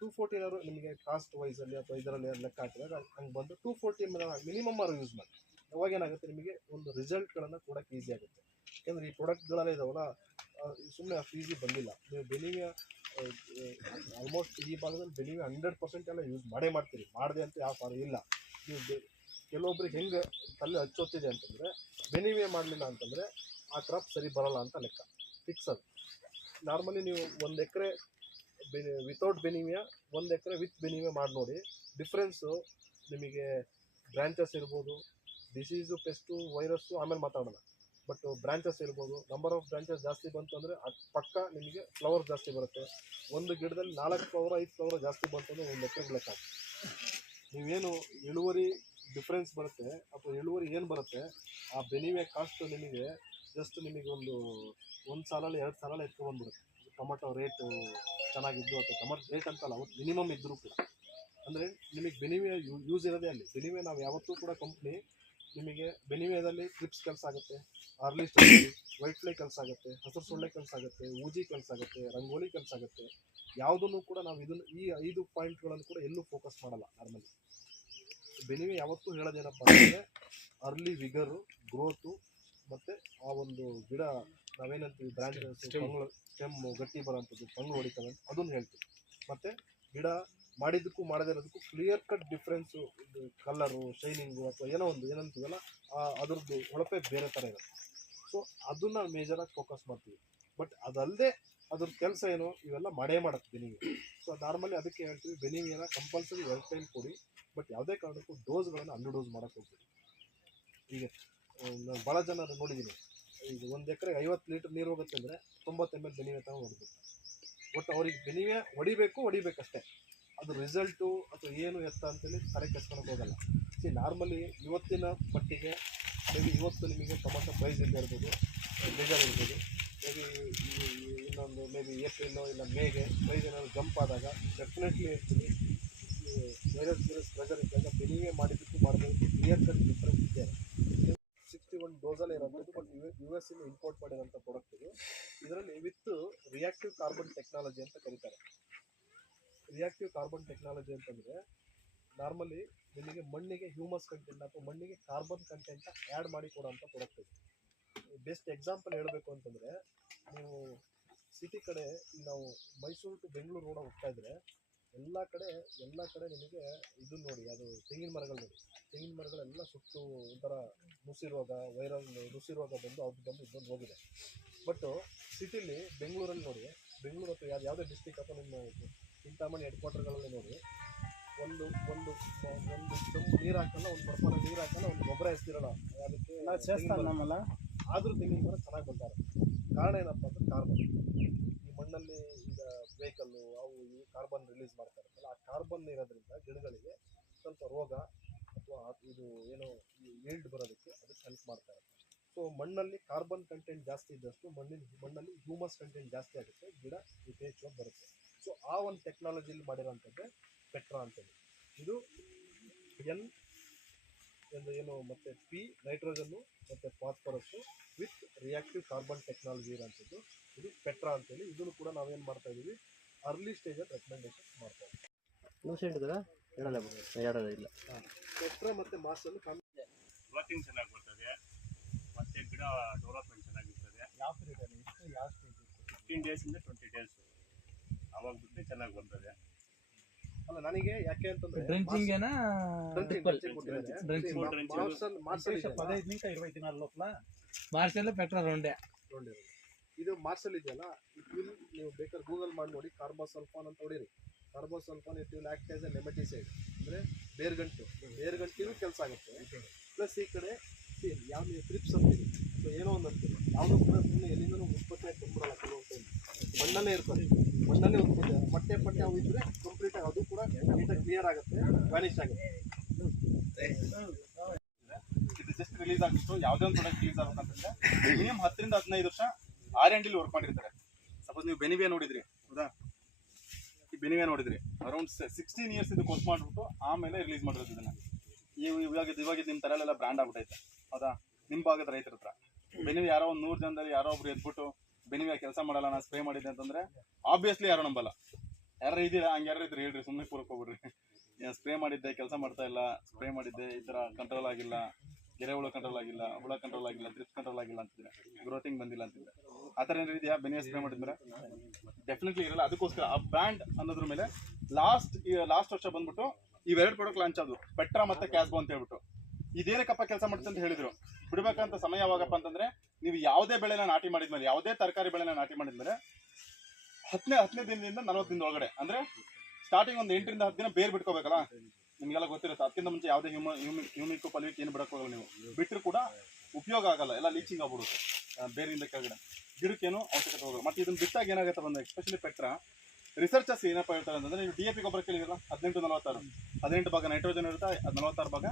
240 ಏನಾದ್ರು ನಿಮಗೆ ಕಾಸ್ಟ್ ವೈಸಲ್ಲಿ ಅಥವಾ ಇದರಲ್ಲಿ ಲೆಕ್ಕ ಹಾಕಿದಾಗ ಹಂಗೆ ಬಂದು 240 ml ಮಿನಿಮಮ್ ಆರು ಯೂಸ್ ಮಾಡಿ. ಅವಾಗ ಏನಾಗುತ್ತೆ, ನಿಮಗೆ ಒಂದು ರಿಸಲ್ಟ್ಗಳನ್ನು ಕೊಡೋಕ್ಕೆ ಈಸಿ ಆಗುತ್ತೆ. ಯಾಕೆಂದರೆ ಈ ಪ್ರಾಡಕ್ಟ್ಗಳೆಲ್ಲ ಇದಾವಲ್ಲ, ಸುಮ್ಮನೆ ಅಷ್ಟು ಈಸಿ ಬಂದಿಲ್ಲ. ನೀವು ಬೆನಿವೆ ಆಲ್ಮೋಸ್ಟ್ ಈ ಭಾಗದಲ್ಲಿ ಬೆನಿವೆ 100% ಎಲ್ಲ ಯೂಸ್ ಮಾಡ್ತೀರಿ. ಮಾಡದೆ ಅಂತ ಯಾವ ಫಾರ್ ಇಲ್ಲ. ನೀವು ಕೆಲವೊಬ್ರಿಗೆ ಹೆಂಗೆ ತಲೆ ಹಚ್ಚೋತಿದೆ ಅಂತಂದರೆ, ಬೆನಿವೆ ಮಾಡಲಿಲ್ಲ ಅಂತಂದರೆ ಆ ಕ್ರಾಪ್ ಸರಿ ಬರೋಲ್ಲ ಅಂತ ಲೆಕ್ಕ ಫಿಕ್ಸ್ ಅದು. ನಾರ್ಮಲಿ ನೀವು 1 ಎಕರೆ ವಿತೌಟ್ ಬೆನಿವಿಯ 1 ಎಕರೆ ವಿತ್ ಬೆನಿವೆ ಮಾಡಿ ನೋಡಿ, ಡಿಫ್ರೆನ್ಸು ನಿಮಗೆ ಬ್ರ್ಯಾಂಚಸ್ ಇರ್ಬೋದು, ಡಿಸೀಸು, ಪೆಸ್ಟು, ವೈರಸ್ಸು ಆಮೇಲೆ ಮಾತಾಡೋಣ. ಬಟ್ ಬ್ರ್ಯಾಂಚಸ್ ಇರ್ಬೋದು, ನಂಬರ್ ಆಫ್ ಬ್ರ್ಯಾಂಚಸ್ ಜಾಸ್ತಿ ಬಂತು ಅಂದರೆ ಪಕ್ಕ ನಿಮಗೆ ಫ್ಲವರ್ ಜಾಸ್ತಿ ಬರುತ್ತೆ. ಒಂದು ಗಿಡದಲ್ಲಿ 4 ಫ್ಲವರ್ 5 ಫ್ಲವರ್ ಜಾಸ್ತಿ ಬಂತು ಅಂದರೆ 1 ಎಕರೆಗೆ ಲೆಕ್ಕ. ನೀವೇನು ಇಳುವರಿ ಡಿಫ್ರೆನ್ಸ್ ಬರುತ್ತೆ ಅಥವಾ ಇಳುವರಿ ಏನು ಬರುತ್ತೆ, ಆ ಬೆನಿವೆ ಕಾಸ್ಟು ನಿಮಗೆ ಜಸ್ಟ್ ನಿಮಗೆ ಒಂದು ಸಾಲಲ್ಲಿ 2 ಸಾಲಲ್ಲಿ ಎತ್ಕೊಂಡ್ಬಂದ್ಬಿಡುತ್ತೆ. ಟೊಮೊಟೊ ರೇಟು ಚೆನ್ನಾಗಿದ್ದು ಅಥವಾ ಟೊಮೊಟೊ ರೇಟ್ ಅಂತಲ್ಲ, ಅವತ್ತು ಮಿನಿಮಮ್ ಇದ್ದರೂ ಕೂಡ. ಅಂದರೆ ನಿಮಗೆ ಬೆನಿವೆ ಯೂಸ್ ಇರೋದೇ ಅಲ್ಲಿ. ಬೆನಿವೆ ನಾವು ಯಾವತ್ತೂ ಕೂಡ ಕಂಪ್ನಿ ನಿಮಗೆ ಬೆನಿವೆದಲ್ಲಿ ಕ್ರಿಪ್ಸ್ ಕೆಲಸ ಆಗುತ್ತೆ, ಅರ್ಲಿ ಸ್ಟೇಜ್ ವೈಟ್ ಫ್ಲೈ ಕೆಲಸ ಆಗುತ್ತೆ, ಹಸಿರು ಸೊಳ್ಳೆ ಕೆಲಸ ಆಗುತ್ತೆ, ಊಜಿ ಕೆಲಸ ಆಗುತ್ತೆ, ರಂಗೋಲಿ ಕೆಲಸ ಆಗುತ್ತೆ. ಯಾವುದನ್ನು ಕೂಡ ನಾವು ಈ 5 ಪಾಯಿಂಟ್ಗಳನ್ನು ಕೂಡ ಎಲ್ಲೂ ಫೋಕಸ್ ಮಾಡಲ್ಲ ನಾರ್ಮಲಿ. ಬೆನಿವೆ ಯಾವತ್ತೂ ಹೇಳೋದೇನಪ್ಪ ಅಂದರೆ ಅರ್ಲಿ ವಿಗರು, ಗ್ರೋತು, ಮತ್ತು ಆ ಒಂದು ಗಿಡ ನಾವೇನಂತೀವಿ ಬ್ರ್ಯಾಂಚಸ್, ಸ್ಟೆಮ್ ಗಟ್ಟಿ ಬರೋಂಥದ್ದು, ತಂಗಳು ಹೊಡಿತವೆ ಅಂತ ಅದನ್ನು ಹೇಳ್ತೀವಿ. ಮತ್ತು ಗಿಡ ಮಾಡಿದ್ದಕ್ಕೂ ಮಾಡದಿರೋದಕ್ಕೂ clear cut difference, colour, shining ಅಥವಾ ಏನೋ ಒಂದು ಏನಂತೀವಲ್ಲ ಅದ್ರದ್ದು ಹೊಳಪೆ ಬೇರೆ ಥರ ಇರುತ್ತೆ. ಸೊ ಅದನ್ನು ಮೇಜರಾಗಿ ಫೋಕಸ್ ಮಾಡ್ತೀವಿ. ಬಟ್ ಅದಲ್ಲದೆ ಅದ್ರ ಕೆಲಸ ಏನು, ಇವೆಲ್ಲ ಮಾಡುತ್ತೆ ಬೆನಿವೆ. ಸೊ ನಾರ್ಮಲಿ ಅದಕ್ಕೆ ಹೇಳ್ತೀವಿ, ಬೆನಿವಿನ ಕಂಪಲ್ಸರಿ 2 ಟೈಮ್ ಕೊಡಿ. ಬಟ್ ಯಾವುದೇ ಕಾರಣಕ್ಕೂ ಡೋಸ್ಗಳನ್ನು ಅಂಡರ್ ಡೋಸ್ ಮಾಡೋಕ್ಕೆ ಹೋಗ್ತೀವಿ. ಈಗ ನಾನು ಭಾಳ ಜನ ನೋಡಿದ್ದೀನಿ, ಈಗ 1 ಎಕರೆಗೆ 50 ಲೀಟ್ರ್ ನೀರು ಹೋಗುತ್ತೆ ಅಂದರೆ 90 ml ಬೆನಿವೆ ತಗೊಂಡು ಹೊಡ್ಬೇಕು. ಬಟ್ ಅವ್ರಿಗೆ ಬೆನಿವೆ ಹೊಡಿಬೇಕಷ್ಟೇ. ಅದು ರಿಸಲ್ಟು ಅಥವಾ ಏನು ಎತ್ತ ಅಂತೇಳಿ ತಲೆ ಕೆಡ್ಸ್ಕೊಳಕ್ಕೆ ಹೋಗಲ್ಲ. ನಾರ್ಮಲಿ ಇವತ್ತಿನ ಮಟ್ಟಿಗೆ ಇವತ್ತು ನಿಮಗೆ ಟೊಮೊಟೊ ಪ್ರೈಸ್ ಇಲ್ಲದೆ ಇರ್ಬೋದು, ಬೇಜಾರು ಇರ್ಬೋದು. ಇನ್ನೊಂದು ಏಪ್ರಿಲೋ ಇಲ್ಲ ಮೇಗೆ ಪ್ರೈಸ್ ಏನಾದರೂ ಜಂಪ್ ಆದಾಗ ಡೆಫಿನೆಟ್ಲಿ ಹೇಳ್ತೀನಿ, ವೈರಸ್ ಪ್ರೆಷರ್ ಇದ್ದಾಗ ಬೆನಿವೆ ಮಾಡಿದ್ದಕ್ಕೂ ಮಾಡೋದಕ್ಕೂ ಕ್ಲಿಯರ್ ಕಟ್ ಡಿಫ್ರೆನ್ಸ್ ಇದೆ. 61 ಡೋಸಲ್ಲೇ ಇರೋಂಥದ್ದು. ಬಟ್ US ಇಂದ ಇಂಪೋರ್ಟ್ ಮಾಡಿರೋಂಥ ಪ್ರಾಡಕ್ಟ್ ಇದು. ಇದರಲ್ಲಿ ವಿತ್ ರಿಯಾಕ್ಟಿವ್ ಕಾರ್ಬನ್ ಟೆಕ್ನಾಲಜಿ ಅಂತ ಕರೀತಾರೆ. ರಿಯಾಕ್ಟಿವ್ ಕಾರ್ಬನ್ ಟೆಕ್ನಾಲಜಿ ಅಂತಂದರೆ ನಾರ್ಮಲಿ ನಿಮಗೆ ಮಣ್ಣಿಗೆ ಹ್ಯೂಮಸ್ ಕಂಟೆಂಟ್ ಅಥವಾ ಮಣ್ಣಿಗೆ ಕಾರ್ಬನ್ ಕಂಟೆಂಟ್ನ ಆ್ಯಡ್ ಮಾಡಿ ಕೊಡೋಂಥ ಪ್ರಾಡಕ್ಟ್ ಇದು. ಬೆಸ್ಟ್ ಎಕ್ಸಾಂಪಲ್ ಹೇಳಬೇಕು ಅಂತಂದರೆ, ನೀವು ಸಿಟಿ ಕಡೆ ನಾವು ಮೈಸೂರು ಟು ಬೆಂಗಳೂರು ರೋಡ್ ಹೋಗ್ತಾಯಿದ್ರೆ ಎಲ್ಲ ಕಡೆ ನಿಮಗೆ ಇದು ನೋಡಿ, ಅದು ತೆಂಗಿನ ಮರಗಳು ನೋಡಿ. ತೆಂಗಿನ ಮರಗಳೆಲ್ಲ ಸುಟ್ಟು ಒಂಥರ ನುಸಿ ರೋಗ, ನುಸಿ ರೋಗ ಬಂದು ಅದು ಬಂದು ಇದೊಂದು ಹೋಗಿದೆ. ಬಟ್ ಸಿಟಿಲಿ ಬೆಂಗಳೂರಲ್ಲಿ ನೋಡಿ, ಬೆಂಗಳೂರು ಅಥವಾ ಯಾವುದೇ ಡಿಸ್ಟಿಕ್ ಅಥವಾ ನಿಮ್ಮ ಚಿಂತಾಮಣಿ ಹೆಡ್ ಕ್ವಾರ್ಟರ್ಗಳಲ್ಲಿ ನೋಡಿ, ಒಂದು ಒಂದು ಒಂದು ಚಮ್ ನೀರು ಹಾಕಲ್ಲ, ಒಂದು ಬರ್ಪನ ನೀರು ಹಾಕಲ್ಲ, ಒಂದು ಗೊಬ್ಬರ ಎಸ್ತಿರಲ್ಲ, ಅದಕ್ಕೆ ನಮ್ಮಲ್ಲ ಆದರೂ ತೆಂಗಿನ ಮರ ಚೆನ್ನಾಗಿ ಬಂತಾರೆ. ಕಾರಣ ಏನಪ್ಪ ಅಂದ್ರೆ ಕಾರ್ಬನ್. ಈ ಮಣ್ಣಲ್ಲಿ ಈಗ ವೆಹಿಕಲ್ಲು ಅವು ಇವು ಕಾರ್ಬನ್ ರಿಲೀಸ್ ಮಾಡ್ತಾ ಇರುತ್ತಲ್ಲ, ಆ ಕಾರ್ಬನ್ ಇರೋದ್ರಿಂದ ಗಿಡಗಳಿಗೆ ಸ್ವಲ್ಪ ರೋಗ ಅಥವಾ ಇದು ಏನೋ ಈಲ್ಡ್ ಬರೋದಕ್ಕೆ ಅದಕ್ಕೆ ಹೆಲ್ಪ್ ಮಾಡ್ತಾ ಇರುತ್ತೆ. ಸೊ ಮಣ್ಣಲ್ಲಿ ಕಾರ್ಬನ್ ಕಂಟೆಂಟ್ ಜಾಸ್ತಿ ಇದ್ದಷ್ಟು ಮಣ್ಣಲ್ಲಿ ಹ್ಯೂಮಸ್ ಕಂಟೆಂಟ್ ಜಾಸ್ತಿ ಆಗುತ್ತೆ, ಗಿಡ ಯಥೇಚ್ಛವಾಗಿ ಬರುತ್ತೆ. ಸೊ ಆ ಒಂದು ಟೆಕ್ನಾಲಜಿಲಿ ಮಾಡಿರೋಂಥದ್ದೇ ಪೆಟ್ರಾ ಅಂತೇಳಿ. ಇದು ಎನ್ ಏನು ಮತ್ತು ಪಿ ನೈಟ್ರೋಜನ್ನು ಮತ್ತು phosphorus with reactive carbon technology ಇರೋಂಥದ್ದು ಇದು ಪೆಟ್ರಾ ಅಂತೇಳಿ. ಇದನ್ನು ಕೂಡ ನಾವೇನು ಮಾಡ್ತಾ ಇದ್ದೀವಿ, ಅರ್ಲಿ ಸ್ಟೇಜಲ್ಲಿ ರೆಕಮೆಂಡೇಶನ್ ಮಾಡ್ತಾ ಇದ್ದೀವಿ. ಇಲ್ಲ ಪೆಟ್ರಾ ಮತ್ತು ಮಾಸನ್ನು ಗ್ರೋತಿಂಗ್ ಚೆನ್ನಾಗಿ ಬರ್ತದೆ, ಮತ್ತು ಗಿಡ ಡೆವಲಪ್ಮೆಂಟ್ ಚೆನ್ನಾಗಿರ್ತದೆ. ಯಾವ ಪೀರಿಯಡಲ್ಲಿ ಎಷ್ಟು ಯಾವ ಸ್ಟೇಜ್ 15 ಡೇಸಿಂದ 20 ಡೇಸ್ ಅವಾಗ ಬಿಟ್ಟರೆ ಚೆನ್ನಾಗಿ ಬರ್ತದೆ. ಅಲ್ಲ ನನಗೆ ಯಾಕೆ ಅಂತಂದ್ರೆ ಡ್ರೆಂಚಿಂಗ್ ಏನ ಮಾರ್ಚ್ ಪೆಟ್ರಾ ರೊಂಡೆ ಇದು ಮಾರ್ಸಲ್ ಇದೆಯಲ್ಲ, ಇಟ್ ವಿಲ್ ನೀವು ಬೇಕಾದ್ರೆ ಗೂಗಲ್ ಮಾಡಿ ನೋಡಿ, ಕಾರ್ಬೋಸಲ್ಫಾನ್ ಅಂತ ಹೊಡೀರಿ. Carbosulfan it will act as a nematicide, ಅಂದರೆ ಬೇರ್ಗಂಟಿನೂ ಕೆಲಸ ಆಗುತ್ತೆ. ಪ್ಲಸ್ ಈ ಕಡೆ ಯಾವ ನೀವು ಟ್ರಿಪ್ಸ್ ಅಂತೀರಿ ಏನೋ ಒಂದು ಅಂತೀರಿ, ಯಾವುದೂ ಕೂಡ ಸುಮ್ಮನೆ ಎಲ್ಲಿಂದನೂ ಉತ್ಪತ್ತಿ ಆಗಿ ಬಂದ್ಬಿಡಲ್ಲ. ಕೆಲವೊಂದು ಟೈಮ್ ಮಣ್ಣಲ್ಲೇ ಇರ್ತದೆ, ಮಣ್ಣಲ್ಲೇ ಉತ್ಪತ್ತಿ ಮೊಟ್ಟೆ ಅವು ಇದ್ದರೆ ಕಂಪ್ಲೀಟಾಗಿ ಅದು ಕೂಡ ನೀಟಾಗಿ ಕ್ಲಿಯರ್ ಆಗುತ್ತೆ, ವ್ಯಾನಿಷ್ ಆಗುತ್ತೆ. ಇದು ಜಸ್ಟ್ ರಿಲೀಸ್ ಆಗಿತ್ತು. ಯಾವುದೇ ಒಂದು ಪ್ರಾಡಕ್ಟ್ ರಿಲೀಸ್ ಆಗ್ಬೇಕಂತಂದ್ರೆ ಮಿನಿಮಮ್ 10 ರಿಂದ 15 ವರ್ಷ R&D ವರ್ಕ್ ಮಾಡಿರ್ತಾರೆ. ಸಪೋಸ್ ನೀವು ಬೆನಿವಿಯಾ ನೋಡಿದ್ರಿ, ಹೌದಾ, ಈ ಬೆನಿವಿಯಾ ನೋಡಿದ್ರಿ, ಅರೌಂಡ್ 16 ಇಯರ್ಸ್ ಇದು ಕೋರ್ಸ್ ಮಾಡಿಬಿಟ್ಟು ಆಮೇಲೆ ರಿಲೀಸ್ ಮಾಡಿರೋದು ಇದನ್ನ. ಇವಾಗ ನಿಮ್ಮ ತಲೆಲ್ಲ ಬ್ರ್ಯಾಂಡ್ ಆಗ್ಬಿಟ್ಟೈತೆ, ಹೌದಾ. ನಿಮ್ಮ ಭಾಗದ ರೈತರ ಹತ್ರ ಬೆನಿವಿಯಾ ಯಾರೋ ಒಂದು 100 ಜನದಲ್ಲಿ ಯಾರೋ ಒಬ್ರು ಎದ್ಬಿಟ್ಟು ಬೆನಿವಿಯಾ ಕೆಲಸ ಮಾಡಲ್ಲ, ನಾನು ಸ್ಪ್ರೇ ಮಾಡಿದ್ದೆ ಅಂತಂದ್ರೆ ಆಬ್ವಿಯಸ್ಲಿ ಯಾರೋ ನಂಬಲ್ಲ. ಯಾರು ಇದೀರಾ, ಹಂಗೆ ಯಾರು ಇದ್ರೆ ಹೇಳ್ರಿ, ಸುಮ್ಮನೆ ಕೂರಕ್ಕೆ ಹೋಗ್ಬಿಡ್ರಿ. ಸ್ಪ್ರೇ ಮಾಡಿದ್ದೆ, ಕೆಲಸ ಮಾಡ್ತಾ ಇಲ್ಲ, ಸ್ಪ್ರೇ ಮಾಡಿದ್ದೆ, ಈ ಥರ ಕಂಟ್ರೋಲ್ ಆಗಿಲ್ಲ, ಎರೆಹುಳ ಕಂಟ್ರೋಲ್ ಆಗಿಲ್ಲ, ಹುಳ ಕಂಟ್ರೋಲ್ ಆಗಿಲ್ಲ, ಡ್ರಿಪ್ ಕಂಟ್ರೋಲ್ ಆಗಿಲ್ಲ ಅಂತಿದ್ರೆ, ಗ್ರೋತಿಂಗ್ ಬಂದಿಲ್ಲ ಅಂತಿದ್ರೆ, ಆ ಥರ ಏನಾದ್ರು ಇದೆಯಾ ಬೆನಿವಿಯಾ ಸ್ಪ್ರೇ ಮಾಡಿದ್ರೆ? ಡೆಫಿನೆಟ್ಲಿ ಇರಲ್ಲ. ಅದಕ್ಕೋಸ್ಕರ ಆ ಬ್ರ್ಯಾಂಡ್ ಅನ್ನೋದ್ರ ಮೇಲೆ ಲಾಸ್ಟ್ ವರ್ಷ ಬಂದ್ಬಿಟ್ಟು ಇವೆರಡು ಪ್ರಾಡಕ್ಟ್ ಲಾಂಚ್ ಆದವು, ಪೆಟ್ರಾ ಮತ್ತೆ ಕ್ಯಾಸ್ಬೋ ಅಂತ ಹೇಳ್ಬಿಟ್ಟು. ಇದೇನಕ್ಕಪ್ಪ ಕೆಲಸ ಮಾಡುತ್ತೆ ಅಂತ ಹೇಳಿದ್ರು. ಬಿಡ್ಬೇಕಂತ ಸಮಯ ಯಾವಾಗಪ್ಪ ಅಂತಂದ್ರೆ, ನೀವು ಯಾವುದೇ ಬೆಳೆನ ನಾಟಿ ಮಾಡಿದ್ಮೇಲೆ, ಯಾವುದೇ ತರಕಾರಿ ಬೆಳೆನ ನಾಟಿ ಮಾಡಿದ್ಮೇಲೆ 10ನೇ ದಿನದಿಂದ 40 ದಿನದ ಒಳಗಡೆ, ಅಂದ್ರೆ ಸ್ಟಾರ್ಟಿಂಗ್ ಒಂದು 8 ರಿಂದ 10 ದಿನ ಬೇರ್ ಬಿಟ್ಕೋಬೇಕಲ್ಲ. ನಿಮಗೆಲ್ಲ ಗೊತ್ತಿರುತ್ತೆ, ಅದಕ್ಕಿಂತ ಮುಂಚೆ ಯಾವುದೇ ಹ್ಯೂಮಿಕ್ ಪಲ್ವಿಕ್ ಏನು ಬಿಡೋಕ್ಕೋಗಲ್ಲ. ನೀವು ಬಿಟ್ಟರು ಕೂಡ ಉಪಯೋಗ ಆಗಲ್ಲ, ಎಲ್ಲ ಲೀಚಿಂಗ್ ಆಗ್ಬಿಡುತ್ತೆ ಬೇರಿಂದ ಕೆಳಗಡೆ, ಗಿಡಕ್ಕೇನು ಅವಶ್ಯಕತೆ ಹೋಗಲ್ಲ. ಮತ್ತೆ ಇದನ್ನ ಬಿಟ್ಟಾಗ ಏನಾಗುತ್ತೆ ಬಂದ್ರೆ, ಎಸ್ಪೆಷಲಿ ಪೆಟ್ರಾ ರಿಸರ್ಚರ್ಸ್ ಏನಪ್ಪ ಹೇಳ್ತಾರೆ ಅಂತಂದ್ರೆ, ನೀವು DAP ಗೊಬ್ಬರ ಕೇಳಿದಿರಲ್ಲ, 18-46, 18 ಭಾಗ ನೈಟ್ರೋಜನ್ ಇರುತ್ತೆ, 46 ಭಾಗ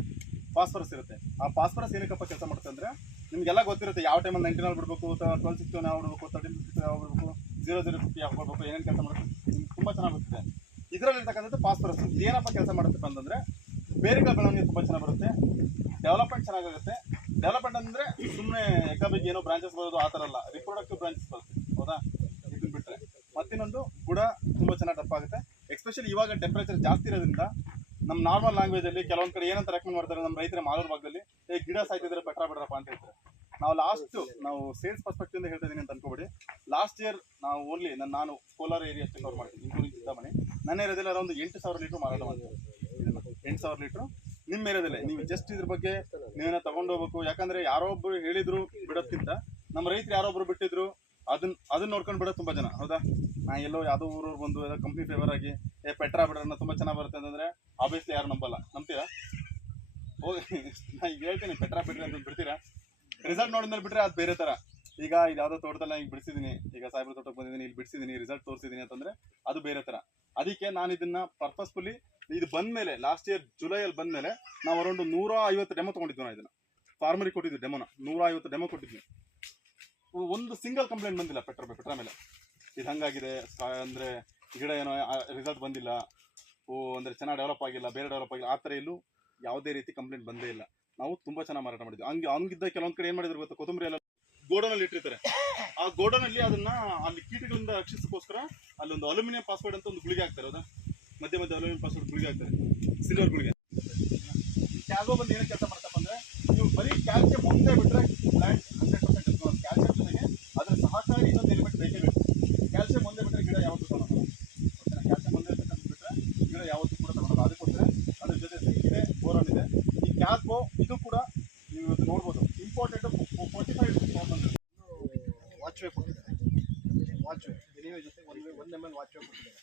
ಫಾಸ್ಫರಸ್ ಇರುತ್ತೆ. ಆ ಫಾಸ್ಫರಸ್ ಏನಕ್ಕಪ್ಪ ಕೆಲಸ ಮಾಡುತ್ತೆ ಅಂದ್ರೆ, ನಿಮಗೆಲ್ಲ ಗೊತ್ತಿರುತ್ತೆ ಯಾವ ಟೈಮಲ್ಲಿ 19 ಬಿಡಬೇಕು, 12-16 ಯಾವ ಬಿಡಬೇಕು, 13-15 ಯಾವ ಬಿಡಬೇಕು, 0-0-50 ಯಾವ ಬಿಡಬೇಕು, ಏನೇನು ಕೆಲಸ ಮಾಡುತ್ತೆ ನಿಮ್ಗೆ ತುಂಬ ಚೆನ್ನಾಗಿ ಗೊತ್ತಿದೆ. ಇದರಲ್ಲಿರ್ತಕ್ಕಂಥದ್ದು ಫಾಸ್ಫರಸ್. ಏನಪ್ಪ ಕೆಲಸ ಮಾಡುತ್ತಪ್ಪ ಅಂತಂದ್ರೆ, ಬೇರೆಗಳ ಬೆಳವಣಿಗೆ ತುಂಬ ಚೆನ್ನಾಗಿ ಬರುತ್ತೆ, ಡೆವಲಪ್ಮೆಂಟ್ ಚೆನ್ನಾಗಾಗುತ್ತೆ. ಡೆವಲಪ್ಮೆಂಟ್ ಅಂದರೆ ಸುಮ್ಮನೆ ಎಕಾಬಿಗೆ ಏನೋ ಬ್ರಾಂಚಸ್ ಬರೋದು ಆ ಥರ ಅಲ್ಲ, ರಿಪ್ರೊಡಕ್ಟಿವ್ ಬ್ರಾಂಚಸ್ ಬರುತ್ತೆ, ಹೌದಾ. ಇದನ್ನು ಬಿಟ್ಟರೆ ಮತ್ತಿನ್ನೊಂದು ಬುಡ ತುಂಬ ಚೆನ್ನಾಗಿ ದಪ್ಪ ಆಗುತ್ತೆ. ಎಸ್ಪೆಷಲಿ ಇವಾಗ ಟೆಂಪ್ರೇಚರ್ ಜಾಸ್ತಿ ಇರೋದ್ರಿಂದ ನಮ್ಮ ನಾರ್ಮಲ್ ಲ್ಯಾಂಗ್ವೇಜಲ್ಲಿ ಕೆಲವೊಂದು ಕಡೆ ಏನಂತ ರೆಕಮೆಂಡ್ ಮಾಡ್ತಾರೆ ನಮ್ಮ ರೈತರ ಮಾಲೂರು ಭಾಗದಲ್ಲಿ, ಗಿಡ ಸಾಯ್ತಿದ್ರೆ ಪೆಟ್ರಾ ಬಿಡ್ರಪ್ಪ ಅಂತ ಹೇಳ್ತಾರೆ. ನಾವು ಸೇಲ್ಸ್ ಪರ್ಸ್ಪೆಕ್ಟಿವ್ ಹೇಳ್ತಾ ಇದೀನಿ ಅಂತ ಅನ್ಕೋಬೇಡಿ. ಲಾಸ್ಟ್ ಇಯರ್ ನಾವು ಓನ್ಲಿ ನಾನು ಕೋಲಾರ ಏರಿಯಾ ಅಷ್ಟೇ ಕವರ್ ಮಾಡ್ತೀನಿ, ಇನ್ಕ್ಲೂಡಿಂಗ್ ಚಿಂತಾಮಣಿ. ನನ್ನ ಏರಿಯಾದಲ್ಲಿ ಅರೌಂಡ್ 8,000 ಲೀಟ್ರ್ ಮಾರಾಟ ಮಾಡ್ತೀವಿ. 8,000 ಲೀಟ್ರ್ ನಿಮ್ಮ ಏರಿಯಾದಲ್ಲೇ. ನೀವು ಜಸ್ಟ್ ಇದ್ರ ಬಗ್ಗೆ ನೀವೇನ ತಗೊಂಡು ಹೋಗ್ಬೇಕು. ಯಾಕಂದ್ರೆ ಯಾರೊಬ್ರು ಹೇಳಿದ್ರು ಬಿಡೋದ್ಕಿಂತ ನಮ್ಮ ರೈತರು ಯಾರೊಬ್ರು ಬಿಟ್ಟಿದ್ರು ಅದನ್ನ ನೋಡ್ಕೊಂಡು ಬಿಡೋದು ತುಂಬ ಜನ, ಹೌದಾ. ನಾ ಎಲ್ಲೋ ಯಾವುದೋ ಊರವ್ರು ಬಂದು ಯಾವುದೋ ಕಂಪ್ನಿ ಫೇವರ್ ಆಗಿ ಪೆಟ್ರಾ ಬಿಡೋಣ ತುಂಬ ಚೆನ್ನಾಗಿ ಬರುತ್ತೆ ಅಂತಂದ್ರೆ ಆಬ್ವಿಯಸ್ಲಿ ಯಾರು ನಂಬಲ್ಲ. ನಂಬ್ತೀರಾ? ಹೋಗಿ ನಾ ಈಗ ಹೇಳ್ತೀನಿ ಪೆಟ್ರಾ ಬಿಡ್ರಿ ಅಂತ ಬಿಡ್ತೀರಾ? ರಿಸಲ್ಟ್ ನೋಡಿದ್ಮೇಲೆ ಬಿಟ್ರೆ ಅದು ಬೇರೆ ಥರ. ಈಗ ಇದು ಯಾವುದೋ ತೋಟದಲ್ಲಿ ಈಗ ಬಿಡಿಸಿದ್ದೀನಿ, ಈಗ ಸಾಹೇಬ್ರ ತೋಟಕ್ಕೆ ಬಂದಿದ್ದೀನಿ, ಇಲ್ಲಿ ಬಿಡಿಸಿದ್ದೀನಿ, ರಿಸಲ್ಟ್ ತೋರಿಸಿದ್ದೀನಿ ಅಂತಂದ್ರೆ ಅದು ಬೇರೆ ಥರ. ಅದಕ್ಕೆ ನಾನು ಇದನ್ನ ಪರ್ಪಸ್ಫುಲಿ ಇದು ಬಂದಮೇಲೆ ಲಾಸ್ಟ್ ಇಯರ್ ಜುಲೈಯಲ್ಲಿ ಬಂದಮೇಲೆ ನಾವು ಅರೌಂಡ್ 150 ಡೆಮೋ ತೊಗೊಂಡಿದ್ವಿ. ನಾವು ಇದನ್ನು ಫಾರ್ಮರಿಗೆ ಕೊಟ್ಟಿದ್ವಿ, ಡೆಮೋನ 150 ಡೆಮೋ ಕೊಟ್ಟಿದ್ವಿ. ಒಂದು ಸಿಂಗಲ್ ಕಂಪ್ಲೇಂಟ್ ಬಂದಿಲ್ಲ ಪೆಟ್ರಾ ಮೇಲೆ. ಇದು ಹಂಗಾಗಿದೆ ಅಂದರೆ ಗಿಡ ಏನೋ ರಿಸಲ್ಟ್ ಬಂದಿಲ್ಲ, ಅಂದರೆ ಚೆನ್ನಾಗಿ ಡೆವಲಪ್ ಆಗಿಲ್ಲ, ಬೇರೆ ಡೆವಲಪ್ ಆಗಿಲ್ಲ, ಆ ಥರ ಎಲ್ಲೂ ಯಾವುದೇ ರೀತಿ ಕಂಪ್ಲೇಂಟ್ ಬಂದೇ ಇಲ್ಲ. ನಾವು ತುಂಬ ಚೆನ್ನಾಗಿ ಮಾರಾಟ ಮಾಡಿದ್ವಿ. ಹಂಗಿದ್ದ ಕೆಲವೊಂದು ಕಡೆ ಏನು ಮಾಡಿದ್ರು ಗೊತ್ತಾ, ಕೊತ್ತಂಬರಿ ಎಲ್ಲ ಗೋಡನಲ್ಲಿ ಇಟ್ಟಿರ್ತಾರೆ. ಆ ಗೋಡನಲ್ಲಿ ಅದನ್ನ ಅಲ್ಲಿ ಕೀಟಗಳಿಂದ ರಕ್ಷಿಸೋಕ್ಕೋಸ್ಕರ ಅಲ್ಲೊಂದು ಅಲ್ಯೂಮಿನಿಯಂ ಫಾಸ್ಫೇಟ್ ಅಂತ ಒಂದು ಗುಳಿಗೆ ಹಾಕ್ತಾರೆ. ಹೌದಾ, ಮಧ್ಯೆ ಅಲ್ಯೂಮಿನಿಯಂ ಫಾಸ್ಫೇಟ್ ಗುಳಿಗೆ ಹಾಕ್ತಾರೆ, ಸಿಲ್ವರ್ ಗುಳಿಗೆ. ಕ್ಯಾಲ್ಗೋ ಬಂದು ಏನಕ್ಕೆ ಕೆಲಸ ಮಾಡ್ತಪ್ಪ ಅಂದರೆ, ನೀವು ಬರೀ ಕ್ಯಾಲ್ಸಿಯಂ ಒಂದೇ ಬಿಟ್ಟರೆ ಪ್ಲಾಂಟ್ 100% ಇರ್ತದೆ. ಕ್ಯಾಲ್ಸಿಯಂ ಜೊತೆಗೆ ಅದರ ಸಹಕಾರಿ ಇನ್ನೊಂದು ಎಲಿಮೆಂಟ್ ಬೇಕೇ ಬೇಕು. ಕ್ಯಾಲ್ಸಿಯಂ ಒಂದೇ ಬಿಟ್ಟರೆ ಗಿಡ ಯಾವತ್ತೂ ತಗೊಳ್ಳೋಲ್ಲ. ಕ್ಯಾಲ್ಸಿಯಂ ಒಂದೇ ಬಿಟ್ಟರೆ ಗಿಡ ಯಾವತ್ತೂ ಕೂಡ ತಗೊಳ್ಳೋಲ್ಲ. ಅದಕ್ಕೋಸ್ಕರ ಅದ್ರ ಜೊತೆ ಇದೆ, ಬೋರಾನ್ ಇದೆ. ಈ ಕ್ಯಾಲ್ಕೋ ಇದು ಕೂಡ ನೀವು ಇವತ್ತು ನೋಡ್ಬೋದು ಇಂಪಾರ್ಟೆಂಟ್ 45 ವಾಚ್ ವೇ ಕೊಟ್ಟಿದ್ದಾರೆ. ವಾಚ್ ವೇ ಬೆನಿವಿಯಾ ಜೊತೆ 1 ml ವಾಚ್ ವೇ ಕೊಟ್ಟಿದ್ದಾರೆ.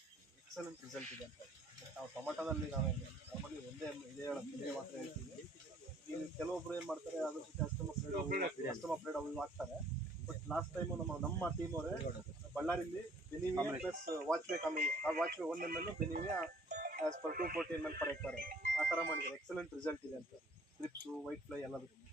ಎಕ್ಸಲೆಂಟ್ ರಿಸಲ್ಟ್ ಇದೆ ಅಂತ. ನಾವು ಟೊಮೊಟೊದಲ್ಲಿ ನಾವು ನಾರ್ಮಲಿ ಇದೇ ಮಾತ್ರ ಹೇಳ್ತೀವಿ. ಈಗ ಕೆಲವೊಬ್ರು ಏನು ಮಾಡ್ತಾರೆ, ಅದ್ರ ಜೊತೆ ಅಸ್ಟಮಫ್ಲೈಡ್ ಅವು ಹಾಕ್ತಾರೆ. ಬಟ್ ಲಾಸ್ಟ್ ಟೈಮು ನಮ್ಮ ಟೀಮ್ ಅವರೇ ಬಳ್ಳಾರಿಲಿ ಬೆನಿವಿಯಾ ಪ್ಲಸ್ ವಾಚ್ವೆ ಆ ವಾಚ್ವೆ 1 ml Benevia as per 240 ml per hectare ಆ ಥರ ಮಾಡಿದ್ದಾರೆ. ಎಕ್ಸಲೆಂಟ್ ರಿಸಲ್ಟ್ ಇದೆ ಅಂತ. ಟ್ರಿಪ್ಸು ವೈಟ್ ಫ್ಲೈ ಎಲ್ಲದಕ್ಕೂ